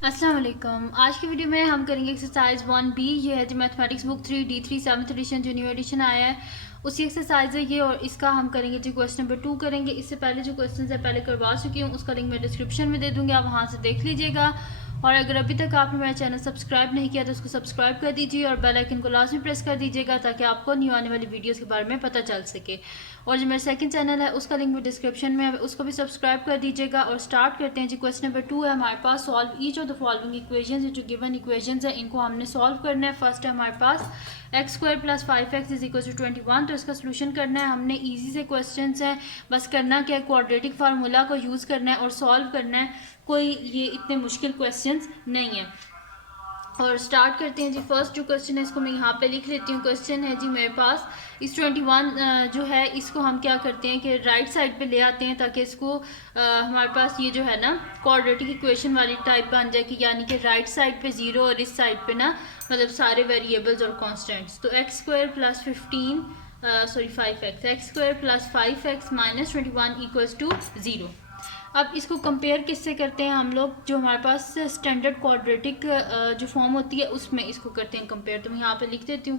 अस्सलाम वालेकुम। आज की वीडियो में हम करेंगे एक्सरसाइज 1B। ये है जो mathematics book 3D3 7th edition जो न्यू एडिशन आया है उसी एक्सरसाइज है ये, और इसका हम करेंगे जो क्वेश्चन नंबर 2 करेंगे। इससे पहले जो क्वेश्चन है पहले करवा चुकी हूँ, उसका लिंक मैं डिस्क्रिप्शन में दे दूँगी, आप वहाँ से देख लीजिएगा। और अगर अभी तक आपने मेरा चैनल सब्सक्राइब नहीं किया तो उसको सब्सक्राइब कर दीजिए और बेल आइकन को लाजमी प्रेस कर दीजिएगा ताकि आपको न्यू आने वाली वीडियोस के बारे में पता चल सके। और जो मेरा सेकंड चैनल है उसका लिंक भी डिस्क्रिप्शन में है, उसको भी सब्सक्राइब कर दीजिएगा। और स्टार्ट करते हैं जी। क्वेश्चन नंबर 2 है हमारे पास, solve each of the following equations. जो गिवन इक्वेशंस है इनको हमने सॉल्व करना है। फर्स्ट है हमारे पास x² + 5x = 21। तो इसका सोल्यूशन करना है हमने। ईजी से क्वेश्चन है, बस करना क्या है, क्वाड्रेटिक फार्मूला को यूज़ करना है और सॉल्व करना है। कोई ये इतने मुश्किल क्वेश्चंस नहीं है। और स्टार्ट करते हैं जी। फर्स्ट जो क्वेश्चन है इसको मैं यहाँ पे लिख लेती हूँ। क्वेश्चन है जी मेरे पास, इस 21 जो है इसको हम क्या करते हैं कि राइट साइड पे ले आते हैं ताकि इसको हमारे पास ये जो है ना क्वाड्रेटिक इक्वेशन वाली टाइप बन जाए कि यानी कि राइट साइड पे 0 और इस साइड पे ना मतलब सारे वेरिएबल्स और कॉन्स्टेंट्स। तो x² + 15 5x, x² + 5x - 21 = 0। अब इसको कंपेयर किससे करते हैं हम लोग, जो हमारे पास स्टैंडर्ड क्वाड्रेटिक जो फॉर्म होती है उसमें इसको करते हैं कंपेयर। तो मैं यहाँ पे लिख देती हूँ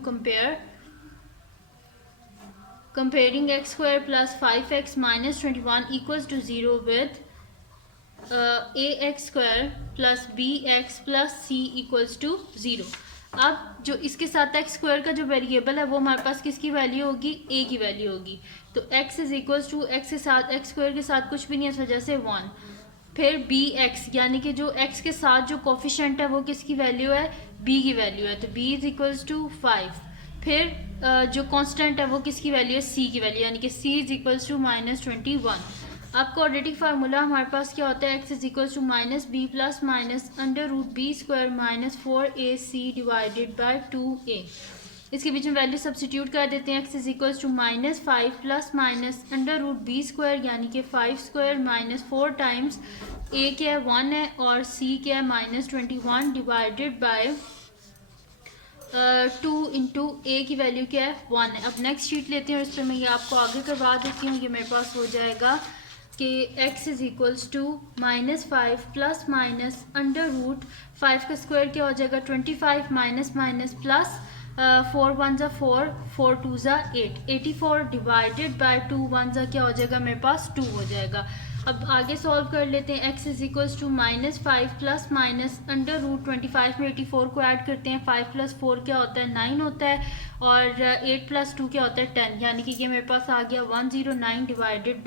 comparing x² + 5x - 21 = 0 with ax² + bx + c = 0। अब जो इसके साथ x² का जो वेरिएबल है वो हमारे पास किसकी वैल्यू होगी, a की वैल्यू होगी। तो x = x के साथ x² के साथ कुछ भी नहीं है, इस वजह से 1। फिर bx यानी कि जो x के साथ जो कोफिशेंट है वो किसकी वैल्यू है, b की वैल्यू है, तो b = 5। फिर जो कांस्टेंट है वो किसकी वैल्यू है, c की वैल्यू, यानी कि c = -21। अब क्वाड्रेटिक फार्मूला हमारे पास क्या होता है, x = -b + -√b² - 4ac / 2a। इसके बीच में वैल्यू सब्सिट्यूट कर देते हैं। x = -5 + -√b² यानी कि 5² - 4 टाइम्स a क्या है 1 है और c क्या है -21 / 2 इंटू ए की वैल्यू क्या है 1 है। अब नेक्स्ट शीट लेते हैं और इस पर मैं ये आपको आगे करवा देती हूँ। ये मेरे पास हो जाएगा कि x = -5 + √5 का स्क्वायर क्या हो जाएगा 25 प्लस 4 1 ज़ा 4 4 2 ज़ा 8 84 / 2 1 ज़ा क्या हो जाएगा मेरे पास 2 हो जाएगा। अब आगे सॉल्व कर लेते हैं। x = -5 + √25 में 84 को ऐड करते हैं। 5 + 4 क्या होता है 9 होता है और 8 + 2 क्या होता है 10, यानी कि ये मेरे पास आ गया 109 डिवाइडेड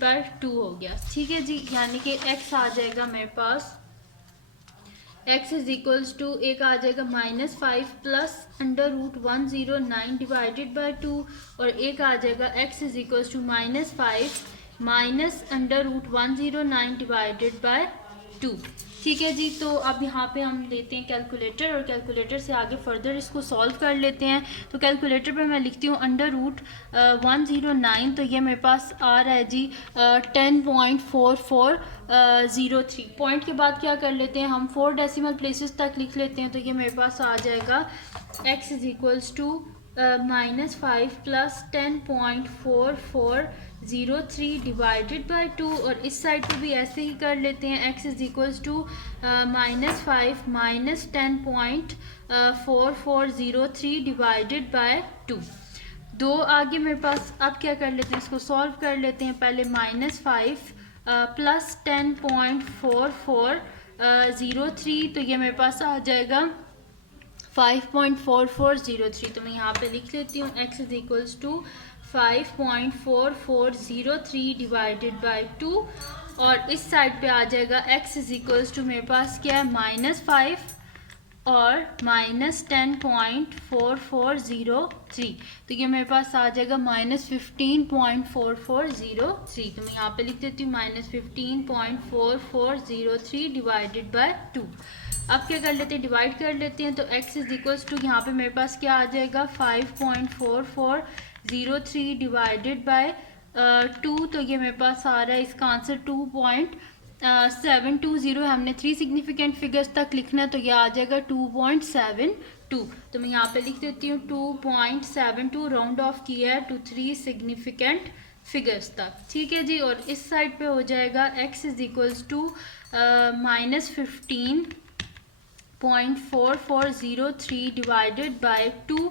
बाय 2 हो गया। ठीक है जी, यानी कि x आ जाएगा मेरे पास, x = एक आ जाएगा -5 + √109 डिवाइडेड बाय 2 और एक आ जाएगा x = -5 - √109 डिवाइडेड बाय 2। ठीक है जी। तो अब यहाँ पे हम लेते हैं कैलकुलेटर और कैलकुलेटर से आगे फर्दर इसको सॉल्व कर लेते हैं। तो कैलकुलेटर पे मैं लिखती हूँ √109, तो ये मेरे पास आ रहा है जी 10.4403। पॉइंट के बाद क्या कर लेते हैं हम 4 डेसिमल प्लेसेस तक लिख लेते हैं। तो ये मेरे पास आ जाएगा x = -5 + 10.4403 डिवाइडेड बाय 2 और इस साइड पे भी ऐसे ही कर लेते हैं। x = -5 - 10.4403 divided by 2। दो आगे मेरे पास, अब क्या कर लेते हैं इसको सॉल्व कर लेते हैं। पहले -5 + 10.4403, तो ये मेरे पास आ जाएगा 5.4403। तो मैं यहाँ पे लिख लेती हूँ x = 5.4403 डिवाइडेड बाय 2 और इस साइड पे आ जाएगा x = मेरे पास क्या है -5 और -10.4403, तो ये मेरे पास आ जाएगा -15.4403। तो मैं यहाँ पे लिख देती हूँ -15.4403 डिवाइडेड बाय 2। अब क्या कर लेते हैं, डिवाइड कर लेते हैं। तो x = यहाँ पे मेरे पास क्या आ जाएगा 5.4403 डिवाइडेड बाय 2, तो ये मेरे पास आ रहा है इसका आंसर 2.720 है। हमने 3 सिग्निफिकेंट फिगर्स तक लिखना है, तो यह आ जाएगा 2.72। तो मैं यहाँ पे लिख देती हूँ 2.72, राउंड ऑफ किया है टू 3 सिग्निफिकेंट फिगर्स तक, ठीक है जी। और इस साइड पे हो जाएगा x is equals to -15.4403 divided by 2।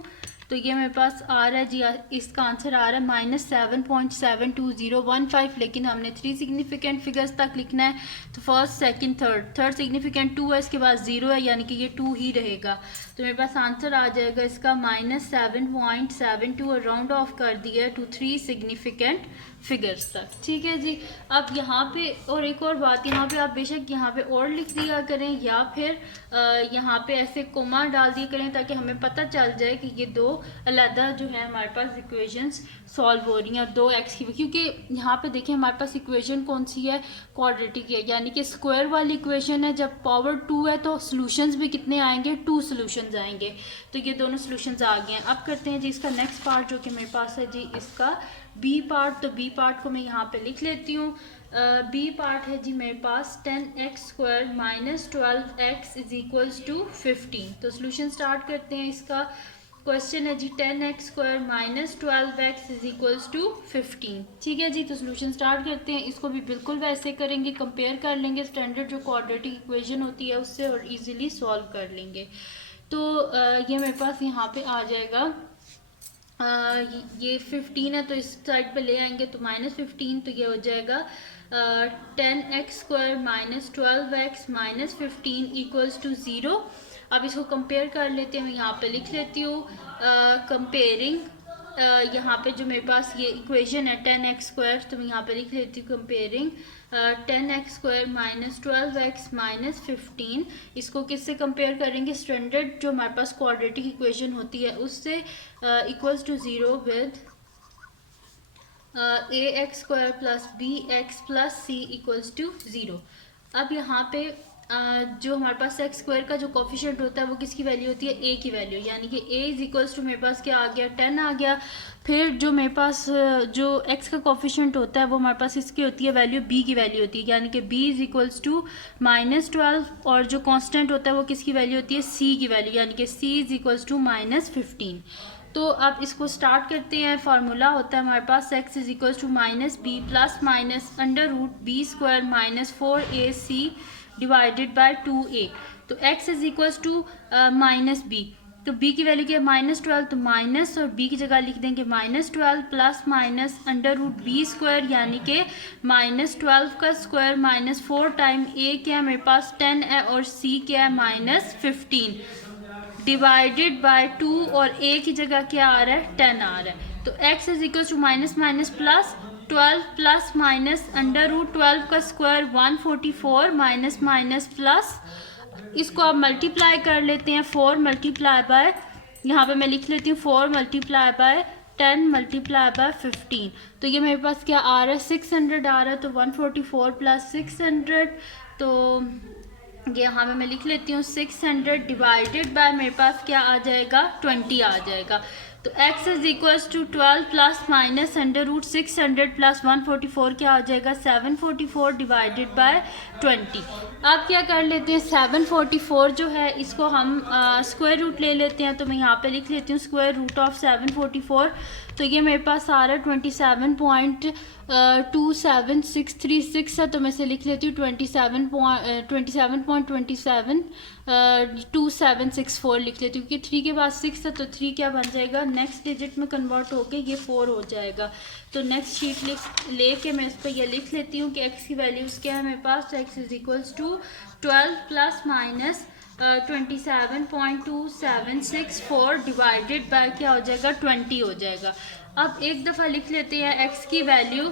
तो ये मेरे पास आ रहा है जी, इसका आंसर आ रहा है -7.72015, लेकिन हमने 3 सिग्निफिकेंट फिगर्स तक लिखना है। तो फर्स्ट सेकंड थर्ड सिग्निफिकेंट 2 है, इसके बाद 0 है, यानी कि ये 2 ही रहेगा। तो मेरे पास आंसर आ जाएगा इसका -7.72, और राउंड ऑफ कर दिया टू 3 सिग्निफिकेंट फिगर्स तक, ठीक है जी। अब यहाँ पे और एक और बात, यहाँ पे आप बेशक यहाँ पे और लिख दिया करें या फिर यहाँ पे ऐसे कोमा डाल दिया करें, ताकि हमें पता चल जाए कि ये दो अलहदा जो है हमारे पास इक्वेशंस सॉल्व हो रही हैं, और 2x की, क्योंकि यहाँ पे देखें हमारे पास इक्वेशन कौन सी है, क्वाड्रेटिक है, यानी कि स्क्वायर वाली इक्वेशन है। जब पावर 2 है तो सॉल्यूशंस भी कितने आएंगे, 2 सॉल्यूशंस आएंगे। तो ये दोनों सॉल्यूशंस आ गए हैं। अब करते हैं जी इसका नेक्स्ट पार्ट, जो कि मेरे पास है जी इसका बी पार्ट। तो बी पार्ट को मैं यहाँ पे लिख लेती हूँ। बी पार्ट है जी मेरे पास 10x² minus 12x is equals to 15। तो सोल्यूशन स्टार्ट करते हैं। इसका क्वेश्चन है जी 10x² minus 12x is equals to 15, ठीक है जी। तो सोल्यूशन स्टार्ट करते हैं। इसको भी बिल्कुल वैसे करेंगे, कंपेयर कर लेंगे स्टैंडर्ड जो क्वाड्रेटिक इक्वेशन होती है उससे, और इजीली सॉल्व कर लेंगे। तो ये मेरे पास यहाँ पे आ जाएगा, ये 15 है तो इस साइड पे ले आएंगे तो -15, तो ये हो जाएगा 10x² minus 12x minus 15 equals to 0। अब इसको कंपेयर कर लेते हैं, मैं यहाँ पे लिख लेती हूँ कंपेयरिंग। यहाँ पे जो मेरे पास ये इक्वेशन है 10x², तो मैं यहाँ पे लिख लेती हूँ comparing 10x² minus 12x minus 15। इसको किससे कंपेयर करेंगे, स्टैंडर्ड जो हमारे पास क्वाड्रेटिक इक्वेशन होती है उससे, equals to 0 with ax² plus bx plus c equals to 0। अब यहाँ पे जो हमारे पास x² का जो कोफिशिएंट होता है वो किसकी वैल्यू होती है, a की वैल्यू, यानी कि a इज इक्वल्स टू मेरे पास क्या आ गया, 10 आ गया। फिर जो मेरे पास जो x का कोफिशिएंट होता है वो हमारे पास इसकी होती है वैल्यू, b की वैल्यू होती है, यानी कि b इज इक्वल्स टू -12, और जो कांस्टेंट होता है वो किसकी वैल्यू होती है, c की वैल्यू, यानी कि c इज इक्वल्स टू -15। तो अब इसको स्टार्ट करते हैं। फार्मूला होता है हमारे पास x is equals to -b plus minus √b² minus 4ac divided by 2a। तो x is equals to -b, तो b की वैल्यू क्या है -12, तो माइनस और b की जगह लिख देंगे -12 प्लस माइनस √b², यानी कि -12 का स्क्वायर माइनस 4 टाइम a क्या है मेरे पास 10 है, और c क्या है -15 डिवाइडेड बाय 2, और a की जगह क्या आ रहा है 10 आ रहा है। तो x is equal to minus minus plus 12 plus minus √12 का स्क्वायर 144 माइनस माइनस प्लस, इसको आप मल्टीप्लाई कर लेते हैं 4 मल्टीप्लाई बाय, यहाँ पे मैं लिख लेती हूँ 4 मल्टीप्लाई बाय 10 मल्टीप्लाई बाय 15। तो ये मेरे पास क्या आ रहा है 600 आ रहा है। तो 144 प्लस 600, तो ये यहाँ पे मैं लिख लेती हूँ 600 डिवाइडेड बाय मेरे पास क्या आ जाएगा 20 आ जाएगा। तो x is equals to 12 plus minus √600 plus 144 क्या आ जाएगा 744 डिवाइडेड बाय 20। अब क्या कर लेते हैं 744 जो है इसको हम स्क्वायर रूट ले लेते हैं। तो मैं यहाँ पे लिख लेती हूँ स्क्वायर रूट ऑफ 744। तो ये मेरे पास आ रहा है 27.27636 है, तो मैं इसे लिख लेती हूँ 27.2764 लिख लेती हूँ, क्योंकि 3 के बाद 6 है तो 3 क्या बन जाएगा नेक्स्ट डिजिट में कन्वर्ट होके ये 4 हो जाएगा। तो नेक्स्ट शीट लेके मैं इस पर यह लिख लेती हूँ कि x की वैल्यूज़ क्या है मेरे पास। तो x is equals to 12 plus minus 27.2764 divided by क्या हो जाएगा 20 हो जाएगा। अब एक दफ़ा लिख लेते हैं x की वैल्यू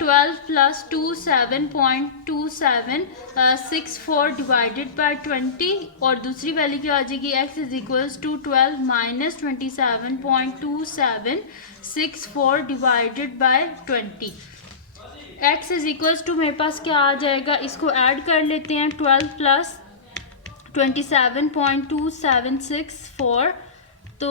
12 प्लस 27.2764 डिवाइडेड बाय 20, और दूसरी वैल्यू क्या आ जाएगी x is equals to 12 minus 27.2764 divided by 20। x is equals to मेरे पास क्या आ जाएगा, इसको ऐड कर लेते हैं 12 प्लस 27.2764, तो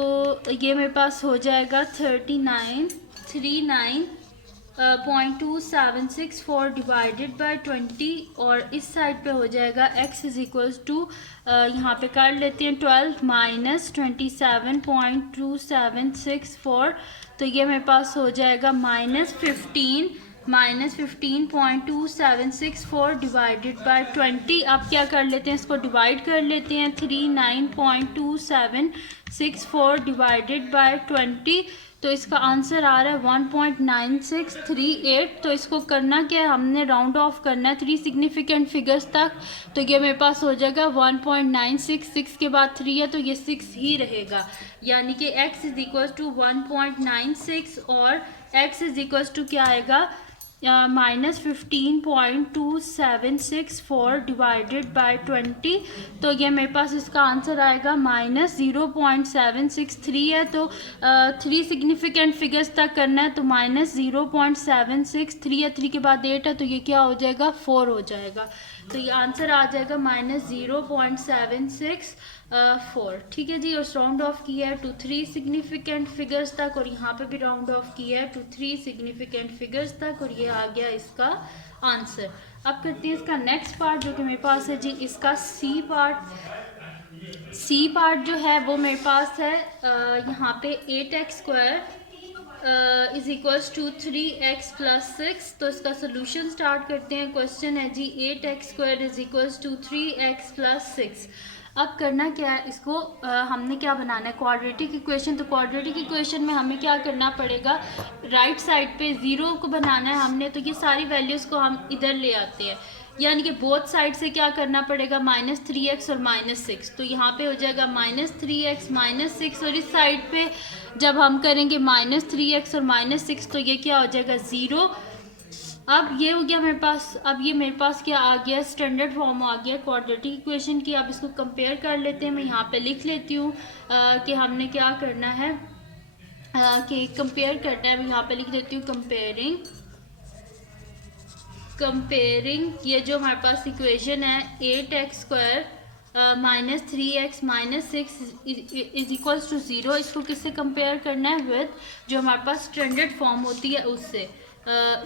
ये मेरे पास हो जाएगा 39.2764 डिवाइडेड बाय 20, और इस साइड पे हो जाएगा x इज इक्वल्स टू यहाँ पे कर लेते हैं 12 माइनस 27.2764, तो ये मेरे पास हो जाएगा -15.276 डिवाइडेड बाय 20। अब क्या कर लेते हैं, इसको डिवाइड कर लेते हैं। 39.276 डिवाइडेड बाय 20, तो इसका आंसर आ रहा है 1.9638। तो इसको करना क्या है, हमने राउंड ऑफ करना है 3 सिग्निफिकेंट फिगर्स तक। तो ये मेरे पास हो जाएगा 1.966 के बाद 3 है तो ये 6 ही रहेगा, यानी कि x इज इक्वल टू 1.96 और x इज इक्वल टू क्या आएगा, -15.2764 डिवाइडेड बाय 20। तो ये मेरे पास इसका आंसर आएगा -0.763 है। तो 3 सिग्निफिकेंट फिगर्स तक करना है, तो -0.763 है, 3 के बाद 8 है तो ये क्या हो जाएगा, 4 हो जाएगा। तो ये आंसर आ जाएगा -0.764। ठीक है जी, और राउंड ऑफ किया है टू 3 सिग्निफिकेंट फिगर्स तक, और यहाँ पे भी राउंड ऑफ किया है टू 3 सिग्निफिकेंट फिगर्स तक, और ये आ गया इसका आंसर। अब करते हैं इसका नेक्स्ट पार्ट जो कि मेरे पास है जी, इसका सी पार्ट जो है वो मेरे पास है यहाँ पे 8x² is equals to 3x + 6। तो इसका सोल्यूशन स्टार्ट करते हैं। क्वेश्चन है जी 8x² is equals to 3x + 6। अब करना क्या है, इसको हमने क्या बनाना है, क्वाड्रेटिक इक्वेशन। तो क्वाड्रेटिक इक्वेशन में हमें क्या करना पड़ेगा, राइट साइड पे 0 को बनाना है हमने, तो ये सारी वैल्यूज़ को हम इधर ले आते हैं, यानी कि बोथ साइड से क्या करना पड़ेगा, -3x और -6। तो यहाँ पे हो जाएगा -3x -6, और इस साइड पे जब हम करेंगे -3x और -6 तो ये क्या हो जाएगा, 0। अब ये हो गया मेरे पास। अब ये मेरे पास क्या आ गया, स्टैंडर्ड फॉर्म आ गया क्वाड्रेटिक इक्वेशन की। अब इसको कंपेयर कर लेते हैं। मैं यहाँ पे लिख लेती हूँ कि हमने क्या करना है, कि कंपेयर करना है। मैं यहाँ पे लिख देती हूँ कंपेयरिंग ये जो हमारे पास इक्वेशन है 8x² -3x -6 is equals to 0, इसको किससे कंपेयर करना है, विद जो हमारे पास स्टैंडर्ड फॉर्म होती है उससे।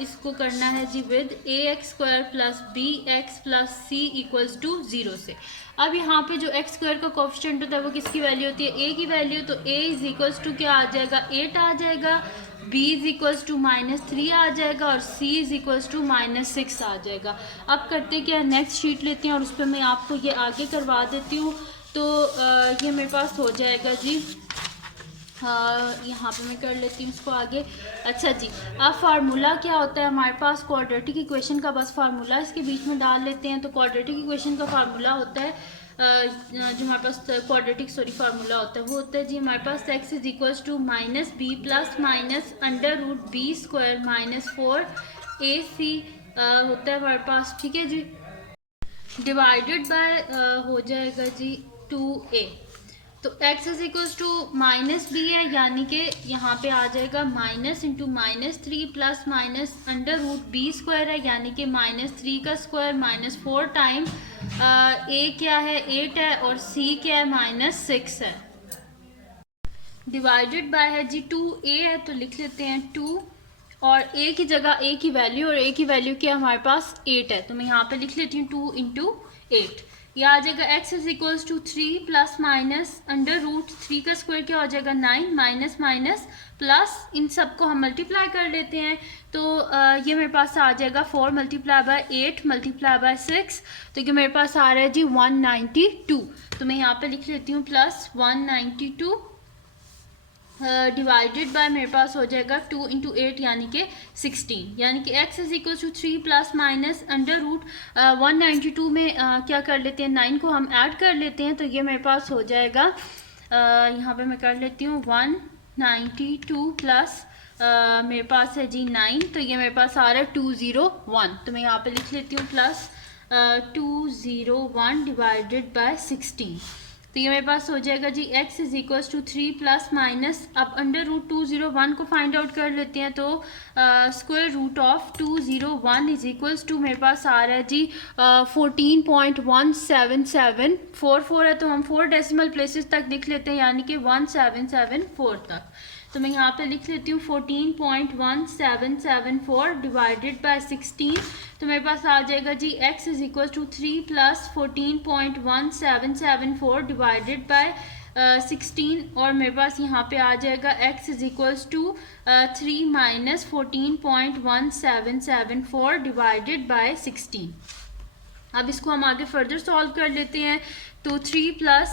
इसको करना है जी with ax² + bx + c equals to 0 से। अब यहाँ पे जो x² का कोफिशिएंट होता है वो किसकी वैल्यू होती है, a की वैल्यू। तो a इज इक्वल्स टू क्या आ जाएगा, 8 आ जाएगा, b इज इक्वल्स टू -3 आ जाएगा, और c इज इक्वल्स टू -6 आ जाएगा। अब करते क्या, नेक्स्ट शीट लेते हैं और उस पर मैं आपको ये आगे करवा देती हूँ। तो ये मेरे पास हो जाएगा जी, यहाँ पे मैं कर लेती हूँ इसको आगे। अच्छा जी, अब फार्मूला क्या होता है हमारे पास, क्वाड्रेटिक इक्वेशन का बस फार्मूला इसके बीच में डाल लेते हैं। तो क्वाड्रेटिक इक्वेशन का फार्मूला होता है जो हमारे पास क्वाड्रेटिक फार्मूला होता है वो होता है जी हमारे पास x is equals to -b + -√b² -4ac होता है हमारे पास। ठीक है जी, डिवाइडेड बाय हो जाएगा जी 2a। तो x is equals to -b है, यानी कि यहाँ पे आ जाएगा -(-3 + -√b² है, यानी कि -3 का स्क्वायर -4 टाइम a क्या है 8 है, और c क्या है -6 है। डिवाइडेड बाय है जी 2a है, तो लिख लेते हैं 2, और a की जगह a की वैल्यू, और a की वैल्यू क्या हमारे पास 8 है। तो मैं यहाँ पे लिख लेती हूँ 2 × 8। यह आ जाएगा x इज इक्वल्स टू 3 + -√3 का स्क्वायर क्या हो जाएगा 9 माइनस माइनस प्लस, इन सबको हम मल्टीप्लाई कर लेते हैं। तो ये मेरे पास आ जाएगा 4 × 8 × 6, तो ये मेरे पास आ रहा है जी 192। तो मैं यहाँ पे लिख लेती हूँ +192 डिवाइडेड बाय मेरे पास हो जाएगा 2 × 8 यानी कि 16, यानी कि x इज इक्वल टू 3 ± √192 में क्या कर लेते हैं, 9 को हम ऐड कर लेते हैं। तो ये मेरे पास हो जाएगा यहाँ पे मैं कर लेती हूँ 192 प्लस मेरे पास है जी 9, तो ये मेरे पास आ रहा है 201। तो मैं यहाँ पे लिख लेती हूँ +201 डिवाइडेड बाय 16। तो ये मेरे पास हो जाएगा जी x इज इक्वल्स टू 3 ± अब √201 को फाइंड आउट कर लेते हैं। तो square root of 201 is equals to मेरे पास आ रहा है जी 14.17744 है, तो हम 4 डेसिमल प्लेसेस तक लिख लेते हैं, यानी कि 1774 तक। तो मैं यहाँ पे लिख लेती हूँ 14.1774 डिवाइडेड बाय 16। तो मेरे पास आ जाएगा जी x is equal to 3 + 14.1774 divided by 16 और मेरे पास यहाँ पे आ जाएगा x is equals to 3 minus 14.1774 divided by 16। अब इसको हम आगे फर्दर सॉल्व कर लेते हैं। तो 3 प्लस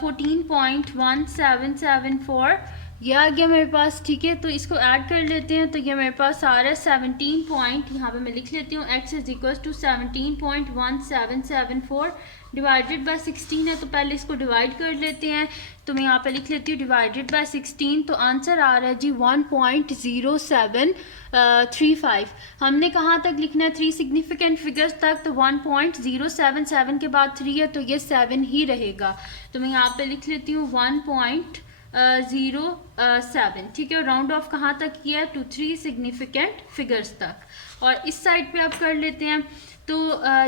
14.1774 यह आ गया मेरे पास, ठीक है। तो इसको ऐड कर लेते हैं, तो ये मेरे पास आ रहा है 17 पॉइंट, यहाँ पे मैं लिख लेती हूँ x is equal to 17.1774 divided by 16 है। तो पहले इसको डिवाइड कर लेते हैं, तो मैं यहाँ पे लिख लेती हूँ डिवाइडेड बाय 16। तो आंसर आ रहा है जी 1.0735। हमने कहाँ तक लिखना है? 3 सिग्निफिकेंट फिगर्स तक। तो 1.077 के बाद 3 है, तो ये 7 ही रहेगा। तो मैं यहाँ पे लिख लेती हूँ 1.07, ठीक है। राउंड ऑफ कहाँ तक किया है? टू 3 सिग्निफिकेंट फिगर्स तक। और इस साइड पे आप कर लेते हैं, तो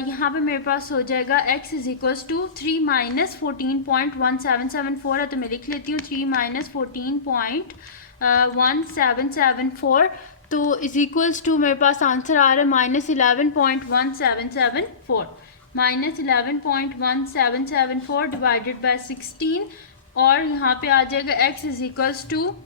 यहाँ पे मेरे पास हो जाएगा x is equals to 3 minus 14.1774 है। तो मैं लिख लेती हूँ 3 माइनस 14.1774, तो इज इक्वल्स टू मेरे पास आंसर आ रहा है माइनस 11.1774, माइनस 11.1774 डिवाइडेड बाय 16। और यहाँ पे आ जाएगा x इज इक्वल्स टू,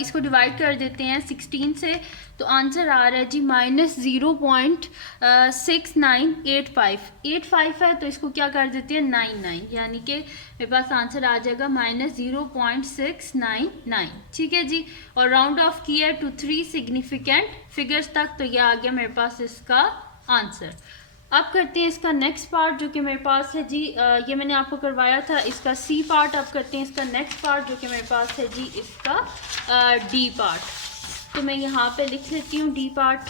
इसको डिवाइड कर देते हैं 16 से, तो आंसर आ रहा है जी माइनस 0.6985 है। तो इसको क्या कर देते हैं 99, यानी कि मेरे पास आंसर आ जाएगा माइनस 0.699, ठीक है जी। और राउंड ऑफ किया टू 3 सिग्निफिकेंट फिगर्स तक, तो यह आ गया मेरे पास इसका आंसर। अब करते हैं इसका नेक्स्ट पार्ट, जो कि मेरे पास है जी ये मैंने आपको करवाया था इसका सी पार्ट। अब करते हैं इसका नेक्स्ट पार्ट, जो कि मेरे पास है जी इसका डी पार्ट। तो मैं यहाँ पे लिख लेती हूँ डी पार्ट।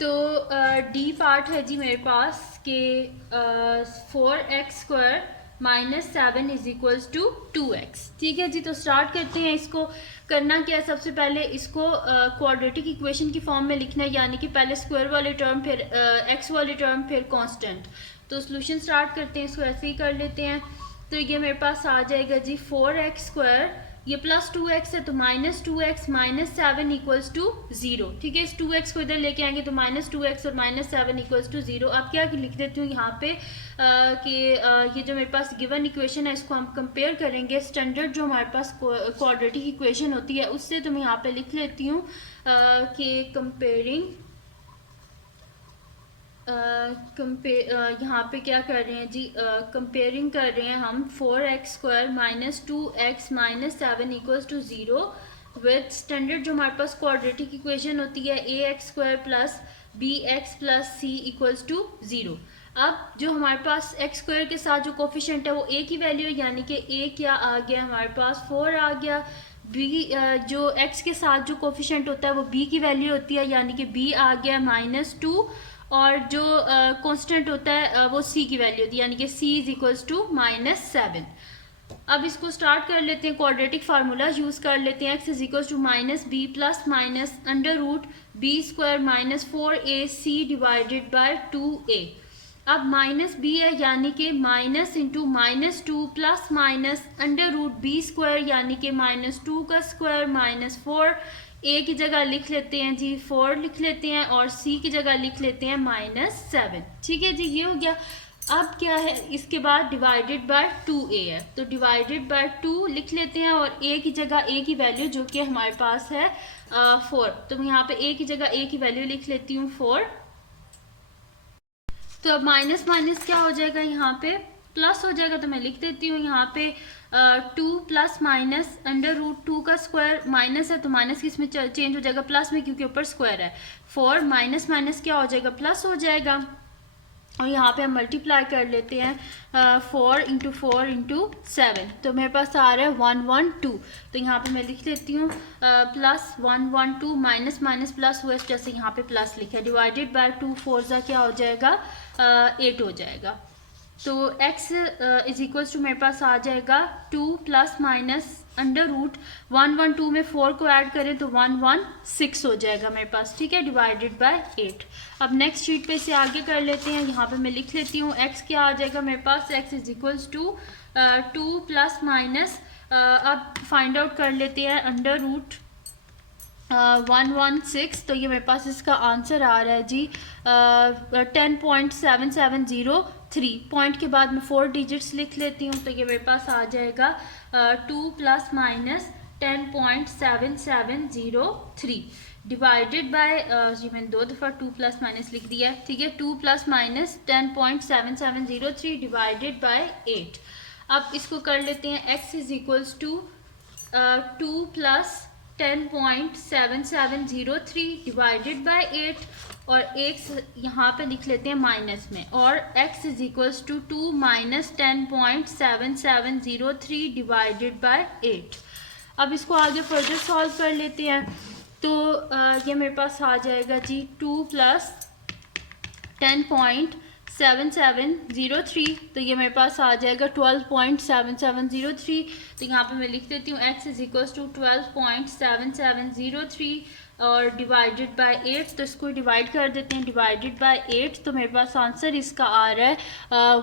तो डी पार्ट है जी मेरे पास के 4x² minus 7 is equals to 2x, ठीक है जी। तो स्टार्ट करते हैं। इसको करना क्या है? सबसे पहले इसको क्वाड्रेटिक इक्वेशन की फॉर्म में लिखना है, यानी कि पहले स्क्वायर वाले टर्म, फिर x वाले टर्म, फिर कांस्टेंट। तो सॉल्यूशन स्टार्ट करते हैं, इसको ऐसे ही कर लेते हैं। तो ये मेरे पास आ जाएगा जी 4x², ये प्लस 2x है, तो minus 2x minus 7 equals to 0, ठीक है। इस 2x को इधर लेके आएंगे तो माइनस 2x और माइनस 7 इक्वल्स टू 0। अब क्या लिख देती हूँ यहाँ पे कि ये जो मेरे पास गिवन इक्वेशन है, इसको हम कंपेयर करेंगे स्टैंडर्ड जो हमारे पास क्वाड्रेटिक इक्वेशन होती है उससे। तो मैं यहाँ पे लिख लेती हूँ कि कंपेयरिंग, यहाँ पे क्या कर रहे हैं जी, कंपेयरिंग कर रहे हैं हम 4x² minus 2x minus 7 equals to 0 with standard जो हमारे पास क्वाड्रेटिक इक्वेशन होती है ax² plus bx plus c equals to 0। अब जो हमारे पास x² के साथ जो कोफिशिएंट है वो a की वैल्यू है, यानी कि a क्या आ गया हमारे पास 4 आ गया। b जो x के साथ जो कोफिशिएंट होता है वो b की वैल्यू होती है, यानी कि b आ गया -2, और जो कांस्टेंट होता है वो c की वैल्यू होती है, यानी कि c इज इक्वल्स टू -7। अब इसको स्टार्ट कर लेते हैं, क्वाड्रेटिक फार्मूला यूज़ कर लेते हैं। x is equals to minus b plus minus under root b² minus 4ac divided by 2a। अब माइनस b है, यानी कि minus into -2 plus minus under root b², यानी कि -2 का स्क्वायर माइनस 4। a की जगह लिख लेते हैं जी 4 लिख लेते हैं, और c की जगह लिख लेते हैं -7, ठीक है जी। ये हो गया। अब क्या है, इसके बाद डिवाइडेड बाय 2a है, तो डिवाइडेड बाय 2 लिख लेते हैं, और a की जगह a की वैल्यू जो कि हमारे पास है 4, तो मैं यहाँ पे a की जगह a की वैल्यू लिख लेती हूँ 4। तो अब माइनस माइनस क्या हो जाएगा, यहाँ पे प्लस हो जाएगा, तो मैं लिख देती हूँ यहाँ पे 2 प्लस माइनस अंडर रूट 2 का स्क्वायर, माइनस है तो माइनस किस में चेंज हो जाएगा, प्लस में, क्योंकि ऊपर स्क्वायर है। 4 माइनस माइनस क्या हो जाएगा, प्लस हो जाएगा। और यहाँ पे हम मल्टीप्लाई कर लेते हैं 4 इंटू 4 इंटू 7, तो मेरे पास आ रहा है 112। तो यहाँ पे मैं लिख लेती हूँ प्लस 112 माइनस माइनस प्लस हुआ, जैसे यहाँ पे प्लस लिखा है, डिवाइडेड बाय 2 4 क्या हो जाएगा 8 हो जाएगा। तो x इज इक्वल्स टू मेरे पास आ जाएगा 2 प्लस माइनस अंडर रूट 112 में 4 को ऐड करें तो 116 हो जाएगा मेरे पास, ठीक है, डिवाइडेड बाय 8। अब नेक्स्ट शीट पे इसे आगे कर लेते हैं। यहाँ पे मैं लिख लेती हूँ x क्या आ जाएगा मेरे पास, x is equals to 2 plus minus, अब फाइंड आउट कर लेते हैं अंडर रूट 116, तो ये मेरे पास इसका आंसर आ रहा है जी 10.7703। पॉइंट के बाद मैं 4 डिजिट्स लिख लेती हूँ, तो ये मेरे पास आ जाएगा 2 प्लस माइनस 10.7703 डिवाइडेड बाय जी मैंने 2 दफ़ा 2 प्लस माइनस लिख दिया है, ठीक है। 2 प्लस माइनस 10.7703 डिवाइडेड बाय 8। अब इसको कर लेते हैं, x is equals to 2 plus 10.7703 divided by 8 और x यहाँ पे लिख लेते हैं माइनस में, और x is equals to 2 minus 10.7703 divided by 8। अब इसको आगे फर्दर सॉल्व कर लेते हैं, तो ये मेरे पास आ जाएगा जी 2 प्लस 10.7703, तो ये मेरे पास आ जाएगा 12.7703। तो यहाँ पे मैं लिख देती हूँ x इज इक्वल्स टू 12.7703 और डिवाइडेड बाय 8, तो इसको डिवाइड कर देते हैं, डिवाइडेड बाय 8, तो मेरे पास आंसर इसका आ रहा है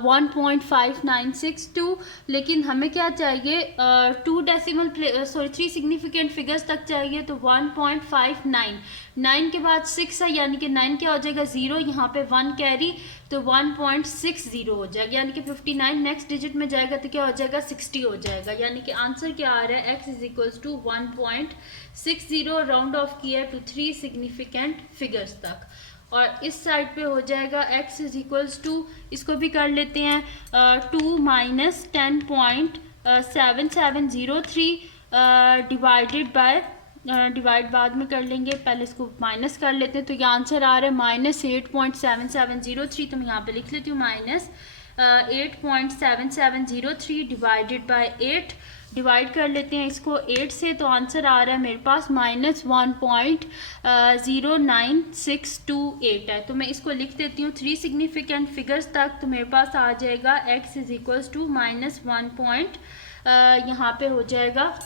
1.5962। लेकिन हमें क्या चाहिए, 3 सिग्निफिकेंट फिगर्स तक चाहिए, तो 1.59, 9 के बाद 6 है, यानी कि 9 क्या हो जाएगा 0, यहाँ पे 1 कैरी, तो 1.60 हो जाएगा, यानी कि 59 नेक्स्ट डिजिट में जाएगा तो क्या हो जाएगा 60 हो जाएगा, यानी कि आंसर क्या आ रहा है x is equals to 1.60, round off किया टू 3 सिग्निफिकेंट फिगर्स तक। और इस साइड पे हो जाएगा x इज इक्वल्स टू, इसको भी कर लेते हैं 2 माइनस 10.7703 डिवाइडेड बाय, डिवाइड बाद में कर लेंगे, पहले इसको माइनस कर लेते हैं, तो ये आंसर आ रहा है माइनस 8.7703। तो मैं यहाँ पे लिख लेती हूँ माइनस 8.7703 डिवाइडेड बाय 8, डिवाइड कर लेते हैं इसको 8 से, तो आंसर आ रहा है मेरे पास माइनस 1.09628 है। तो मैं इसको लिख देती हूँ 3 सिग्निफिकेंट फिगर्स तक, तो मेरे पास आ जाएगा x is equals to minus 1 यहाँ पे हो जाएगा,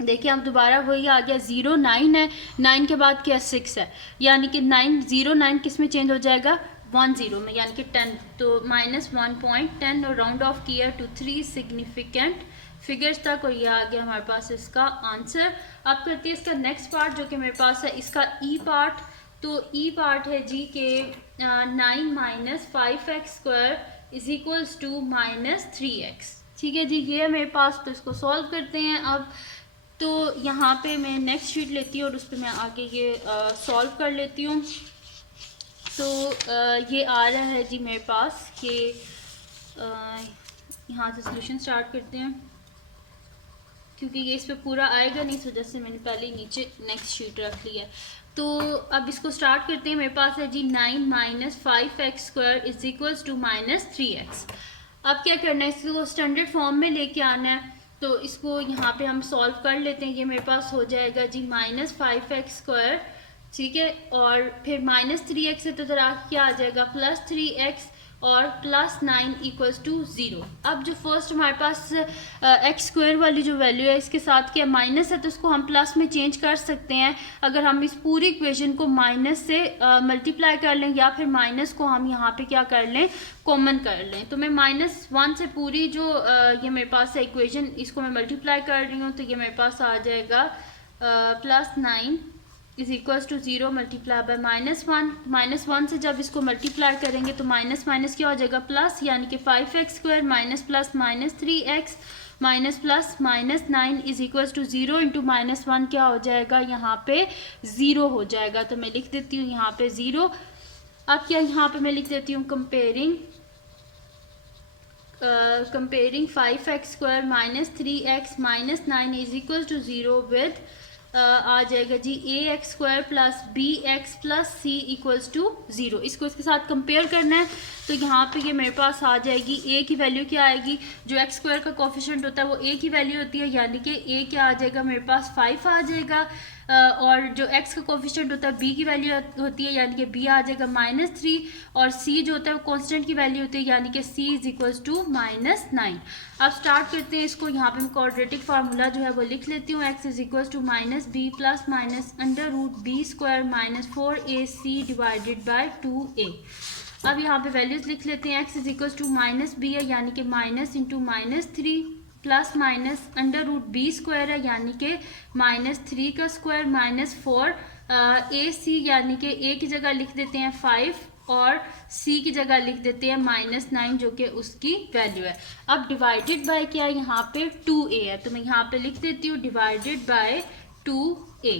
देखिए अब दोबारा वही आ गया 0 9 है, 9 के बाद क्या 6 है, यानी कि 9 किस में चेंज हो जाएगा 10 में, यानी कि 10, तो माइनस 1.10 और राउंड ऑफ किया टू 3 सिग्निफिकेंट फिगर्स तक, और ये आ गया हमारे पास इसका आंसर। अब करते हैं इसका नेक्स्ट पार्ट जो कि मेरे पास है इसका ई पार्ट। तो ई पार्ट है जी के 9 minus 5x square is equals to minus 3x, ठीक है जी, ये है मेरे पास। तो इसको सॉल्व करते हैं अब। तो यहाँ पे मैं नेक्स्ट शीट लेती हूँ और उस पर मैं आगे ये सॉल्व कर लेती हूँ। तो ये आ रहा है जी मेरे पास कि यहाँ से सोल्यूशन स्टार्ट करते हैं, क्योंकि ये इस पर पूरा आएगा नहीं, इस वजह से मैंने पहले ही नीचे नेक्स्ट शीट रख ली है। तो अब इसको स्टार्ट करते हैं। मेरे पास है जी 9 minus 5x square is equals to minus 3x। अब क्या करना है, इसको स्टैंडर्ड फॉर्म में लेके आना है, तो इसको यहाँ पे हम सॉल्व कर लेते हैं। ये मेरे पास हो जाएगा जी माइनस 5x स्क्वायर, ठीक है, और फिर माइनस 3x है तो जरा क्या आ जाएगा प्लस 3x और प्लस 9 इक्वल्स टू 0। अब जो फर्स्ट हमारे पास एक्स स्क्वायर वाली जो वैल्यू है इसके साथ क्या माइनस है, तो इसको हम प्लस में चेंज कर सकते हैं। अगर हम इस पूरी इक्वेशन को माइनस से मल्टीप्लाई कर लें, या फिर माइनस को हम यहाँ पे क्या कर लें कॉमन कर लें। तो मैं -1 से पूरी जो ये मेरे पास है इक्वेशन, इसको मैं मल्टीप्लाई कर रही हूँ, तो ये मेरे पास आ जाएगा plus 9 is equals to 0 multiply by -1। -1 से जब इसको मल्टीप्लाई करेंगे तो माइनस माइनस क्या हो जाएगा प्लस, यानी कि 5x square minus plus minus 3x minus plus minus 9 is equals to 0 into -1 क्या हो जाएगा यहाँ पे 0 हो जाएगा। तो मैं लिख देती हूँ यहाँ पे 0। अब क्या यहाँ पे मैं लिख देती हूँ comparing 5x square minus 3x minus 9 is equal to 0 with आ जाएगा जी ax square plus bx plus c equals to 0। इसको इसके साथ कंपेयर करना है, तो यहाँ पे ये मेरे पास आ जाएगी a की वैल्यू क्या आएगी, जो x स्क्वायर का कोफिशिएंट होता है वो a की वैल्यू होती है, यानी कि a क्या आ जाएगा मेरे पास 5 आ जाएगा, और जो x का कोफिशिएंट होता है b की वैल्यू होती है, यानी कि b आ जाएगा -3, और c जो होता है वो कांस्टेंट की वैल्यू होती है, यानी कि c इज इक्वल्स टू -9। अब स्टार्ट करते हैं इसको। यहाँ पे मैं क्वाड्रेटिक फार्मूला जो है वो लिख लेती हूँ। x is equals to -b plus minus √b square minus 4ac divided by 2a। अब यहाँ पे वैल्यूज लिख लेते हैं। x is equals to -b है, यानी कि minus into -3 plus minus under root b square है यानी कि -3 का स्क्वायर -4 ए सी यानी कि ए की जगह लिख देते हैं 5 और सी की जगह लिख देते हैं -9 जो कि उसकी वैल्यू है। अब डिवाइडेड बाय क्या है, यहाँ पे 2a है तो मैं यहाँ पे लिख देती हूँ डिवाइडेड बाय 2a।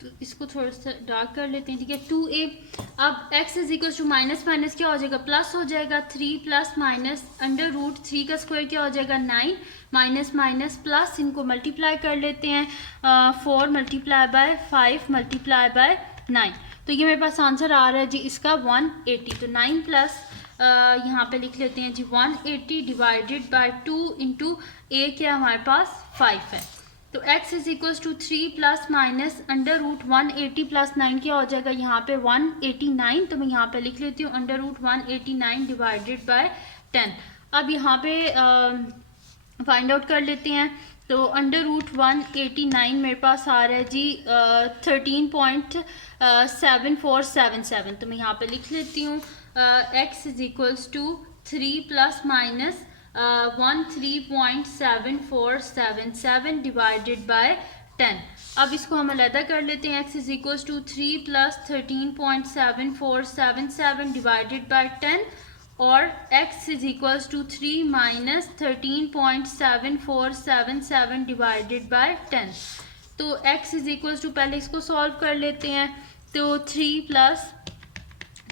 तो इसको थोड़ा सा डार्क कर लेते हैं, ठीक है 2a। अब x is equal to minus minus क्या हो जाएगा, प्लस हो जाएगा 3 प्लस माइनस अंडर रूट 3 का स्क्वायर क्या हो जाएगा 9 माइनस माइनस प्लस, इनको मल्टीप्लाई कर लेते हैं 4 मल्टीप्लाई बाय 5 मल्टीप्लाई बाय 9। तो ये मेरे पास आंसर आ रहा है जी इसका 180। तो 9 प्लस यहाँ पे लिख लेते हैं जी 180 डिवाइडेड बाय 2 इंटू ए क्या हमारे पास 5 है। तो x is equal to 3 plus minus under root 180 plus 9 क्या हो जाएगा यहाँ पे 189। तो मैं यहाँ पे लिख लेती हूँ अंडर रूट 189 डिवाइडेड बाय 10। अब यहाँ पे फाइंड आउट कर लेते हैं। तो अंडर रूट 189 मेरे पास आ रहा है जी 13.7477। तो मैं यहाँ पे लिख लेती हूँ x is equals to 3 plus minus 13.7477 divided by 10। अब इसको हम अलग कर लेते हैं, x is equals to 3 plus 13.7477 divided by 10 और x is equals to 3 minus 13.7477 divided by 10। तो x इज इक्वल्स टू पहले इसको सॉल्व कर लेते हैं। तो 3 प्लस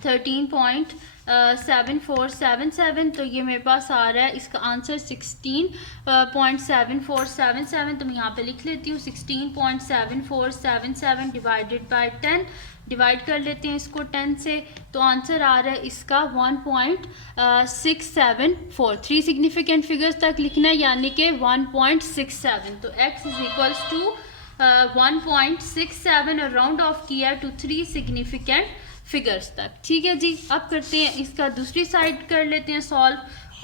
13.7477 तो ये मेरे पास आ रहा है इसका आंसर 16.7477। तो मैं यहाँ पे लिख लेती हूँ 16.7477 डिवाइडेड बाय 10। डिवाइड कर लेते हैं इसको 10 से, तो आंसर आ रहा है इसका 1.674। 3 सिग्निफिकेंट फिगर्स तक लिखना है यानी कि 1.67। तो x इज इक्वल्स टू 1.67 और राउंड ऑफ किया टू 3 सिग्निफिकेंट फिगर्स तक। ठीक है जी, अब करते हैं इसका दूसरी साइड कर लेते हैं सॉल्व।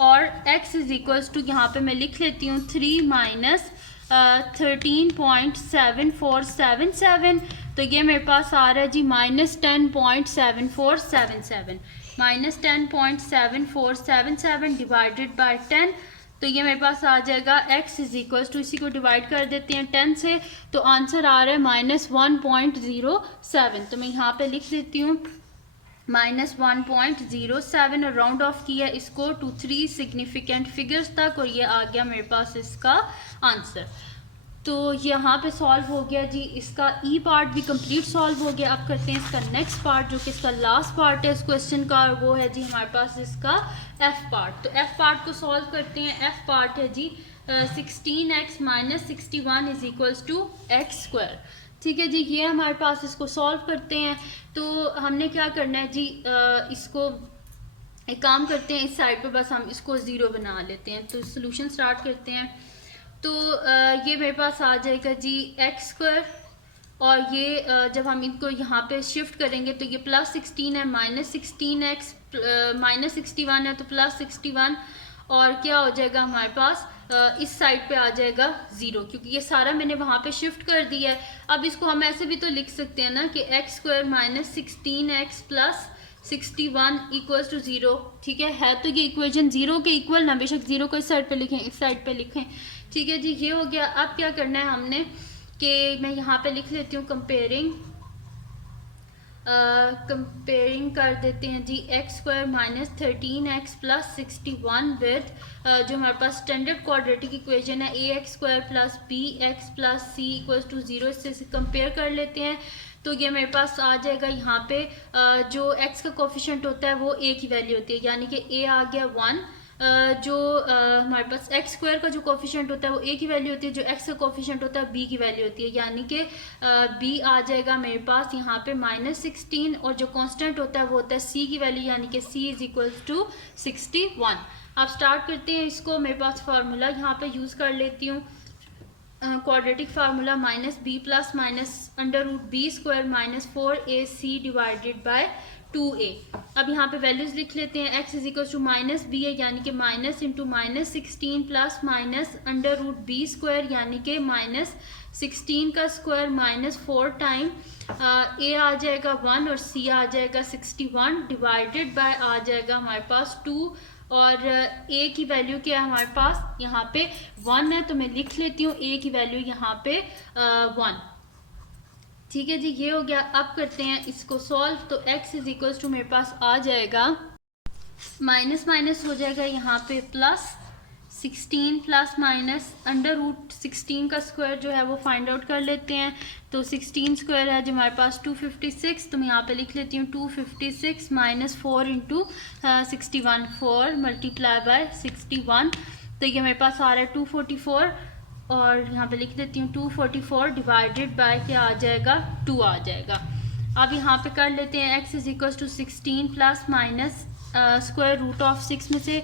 और x इज इक्वल्स टू यहाँ पे मैं लिख लेती हूँ 3 माइनस 13.7477। तो ये मेरे पास आ रहा है जी -10.7477 -10.7477 डिवाइडेड बाय 10। तो ये मेरे पास आ जाएगा x इज इक्वल्स टू, इसी को डिवाइड कर देते हैं 10 से, तो आंसर आ रहा है -1.07। तो मैं यहाँ पे लिख देती हूँ -1.07 और राउंड ऑफ किया इसको टू 3 सिग्निफिकेंट फिगर्स तक और ये आ गया मेरे पास इसका आंसर। तो यहाँ पे सॉल्व हो गया जी, इसका ई पार्ट भी कंप्लीट सॉल्व हो गया। अब करते हैं इसका नेक्स्ट पार्ट जो कि इसका लास्ट पार्ट है इस क्वेश्चन का, और वो है जी हमारे पास इसका एफ पार्ट। तो एफ पार्ट को सॉल्व करते हैं। एफ पार्ट है जी 16x minus 61 is equals to x square. ठीक है जी, ये हमारे पास इसको सॉल्व करते हैं। तो हमने क्या करना है जी, इसको एक काम करते हैं, इस साइड पे बस हम इसको ज़ीरो बना लेते हैं। तो सोल्यूशन स्टार्ट करते हैं। तो ये मेरे पास आ जाएगा जी एक्स स्क्वायर, और ये जब हम इनको यहाँ पे शिफ्ट करेंगे तो ये +16 है, -16x -61 है तो +61, और क्या हो जाएगा हमारे पास इस साइड पे आ जाएगा 0, क्योंकि ये सारा मैंने वहाँ पे शिफ्ट कर दिया है। अब इसको हम ऐसे भी तो लिख सकते हैं ना कि x square -16x + 61 equals to 0। ठीक है तो ये इक्वेशन 0 के इक्वल ना, बेशक 0 को इस साइड पे लिखें इस साइड पे लिखें। ठीक है जी, ये हो गया। अब क्या करना है हमने कि मैं यहाँ पे लिख लेती हूँ कंपेयरिंग कर देते हैं जी x स्क्वायर -13x + 61 विद जो हमारे पास स्टैंडर्ड क्वाड्रेटिक इक्वेशन है ax square + bx + c equals to 0। इससे कंपेयर कर लेते हैं। तो ये मेरे पास आ जाएगा यहाँ पे जो x का कोफिशिएंट होता है वो a की वैल्यू होती है, यानी कि a आ गया 1। जो हमारे पास एक्स स्क्वायर का जो कोफिशिएंट होता है वो a की वैल्यू होती है, जो x का कोफिशिएंट होता है b की वैल्यू होती है, यानी कि b आ जाएगा मेरे पास यहाँ पे -16, और जो कांस्टेंट होता है वो होता है c की वैल्यू, यानी कि c इज इक्वल्स टू 61। अब स्टार्ट करते हैं इसको। मेरे पास फार्मूला यहाँ पे यूज़ कर लेती हूँ, quadratic formula -b + -√b square -4ac divided by 2a। अब यहाँ पे वैल्यूज लिख लेते हैं। x is equal to -b है, यानी कि minus into -16 plus -√b square, यानी कि -16 का स्क्वायर -4 टाइम a आ जाएगा 1 और c आ जाएगा 61 डिवाइडेड बाय आ जाएगा हमारे पास 2 और ए की वैल्यू क्या है हमारे पास, यहाँ पे 1 है, तो मैं लिख लेती हूँ ए की वैल्यू यहाँ पे 1। ठीक है जी, ये हो गया। अब करते हैं इसको सॉल्व। तो x इज इक्वल्स टू मेरे पास आ जाएगा, माइनस माइनस हो जाएगा यहाँ पे plus 16 plus minus under root 16 का स्क्वायर जो है वो फाइंड आउट कर लेते हैं। तो 16 स्क्वायर है जो हमारे पास 256, तो मैं यहाँ पे लिख लेती हूँ 256 माइनस 4 इंटू 61, 4 मल्टीप्लाई बाय 61, तो ये मेरे पास आ रहा है 244, और यहाँ पे लिख देती हूँ 244 डिवाइडेड बाय क्या आ जाएगा, 2 आ जाएगा। अब यहाँ पे कर लेते हैं x is equal to 16 plus minus square root of 6 में से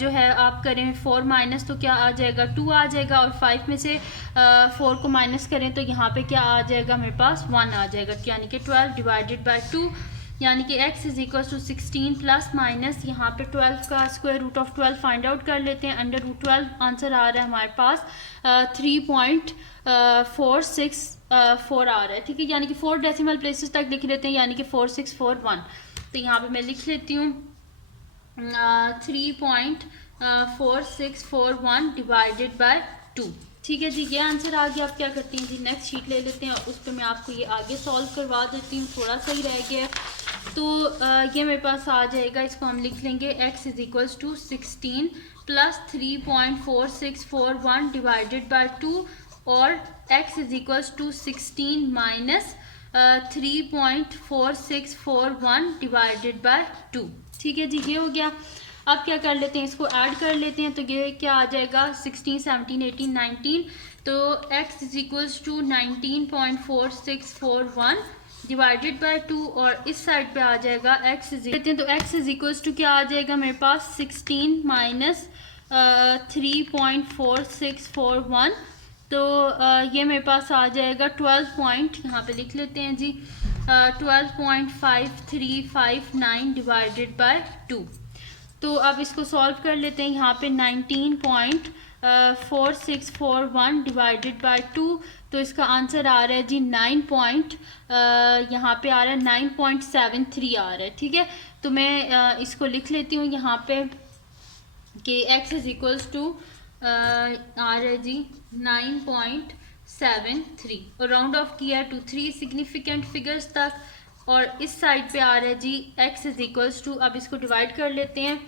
जो है आप करें 4 माइनस, तो क्या आ जाएगा 2 आ जाएगा, और 5 में से 4 को माइनस करें तो यहाँ पे क्या आ जाएगा मेरे पास 1 आ जाएगा, यानी कि 12 डिवाइडेड बाय 2, यानी कि x is equal to 16 plus minus यहाँ पे 12 का square root of 12 find out कर लेते हैं, अंडर रूट 12 आंसर आ रहा है हमारे पास 3.464 आ रहा है। ठीक है, यानी कि 4 डेसिमल प्लेसेस तक लिख लेते हैं, यानी कि 4641, तो यहाँ पे मैं लिख लेती हूँ 3.4641 डिवाइडेड बाय 2। ठीक है जी, ये आंसर आ गया। आप क्या करते हैं जी, नेक्स्ट शीट ले लेते हैं और उस पर मैं आपको ये आगे सॉल्व करवा देती हूँ, थोड़ा सा ही रह गया है। तो ये मेरे पास आ जाएगा, इसको हम लिख लेंगे x is equals to 16 plus 3.4641 divided by 2, और x is equals to 16 minus 3.4641 divided by 2। ठीक है जी, ये हो गया। अब क्या कर लेते हैं, इसको ऐड कर लेते हैं, तो ये क्या आ जाएगा 16, 17, 18, 19, तो x is equals to 19.4641 divided by 2, और इस साइड पे आ जाएगा x इज इक्वल, तो x इज इक्वल्स टू क्या आ जाएगा मेरे पास 16 माइनस 3.4641, तो ये मेरे पास आ जाएगा 12 पॉइंट, यहाँ पे लिख लेते हैं जी 12.5359 डिवाइडेड बाय 2। तो अब इसको सॉल्व कर लेते हैं, यहाँ पे 19.4641 डिवाइडेड बाय 2, तो इसका आंसर आ रहा है जी 9 पॉइंट, यहाँ पे आ रहा है 9.73 आ रहा है। ठीक है, तो मैं इसको लिख लेती हूँ यहाँ पे कि x इज इक्वल्स टू आ रहा है जी 9.73, और राउंड ऑफ किया टू 3 सिग्निफिकेंट फिगर्स तक, और इस साइड पे आ रहा है जी x इज इक्वल्स टू, अब इसको डिवाइड कर लेते हैं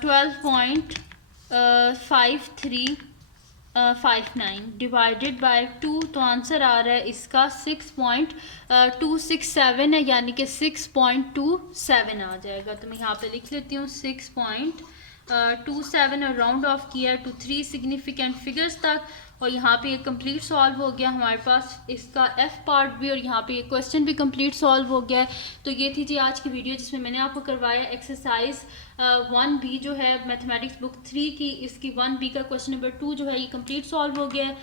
12.5359 डिवाइडेड बाय 2, तो आंसर आ रहा है इसका 6.267 है, यानी कि 6.27 आ जाएगा। तो मैं यहाँ पे लिख लेती हूँ 6.27, और राउंड ऑफ किया टू 3 सिग्निफिकेंट फिगर्स तक, और यहाँ पे ये कंप्लीट सॉल्व हो गया हमारे पास इसका एफ पार्ट भी, और यहाँ पे ये क्वेश्चन भी कंप्लीट सॉल्व हो गया है। तो ये थी जी आज की वीडियो, जिसमें मैंने आपको करवाया एक्सरसाइज 1B जो है मैथमेटिक्स बुक 3 की, इसकी 1B का क्वेश्चन नंबर 2 जो है ये कंप्लीट सॉल्व हो गया है।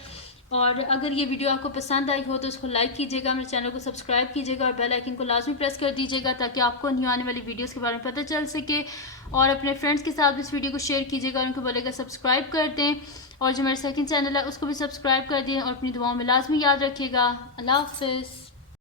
और अगर ये वीडियो आपको पसंद आई हो तो इसको लाइक कीजिएगा, मेरे चैनल को सब्सक्राइब कीजिएगा, और बेल आइकन को लाजमी प्रेस कर दीजिएगा, ताकि आपको न्यू आने वाली वीडियोस के बारे में पता चल सके। और अपने फ्रेंड्स के साथ इस वीडियो को शेयर कीजिएगा, और उनको बोलेगा सब्सक्राइब कर दें, और जो मेरा सेकंड चैनल है उसको भी सब्सक्राइब कर दें, और अपनी दुआओं में लाजमी याद रखिएगा। अल्लाह हाफिज़।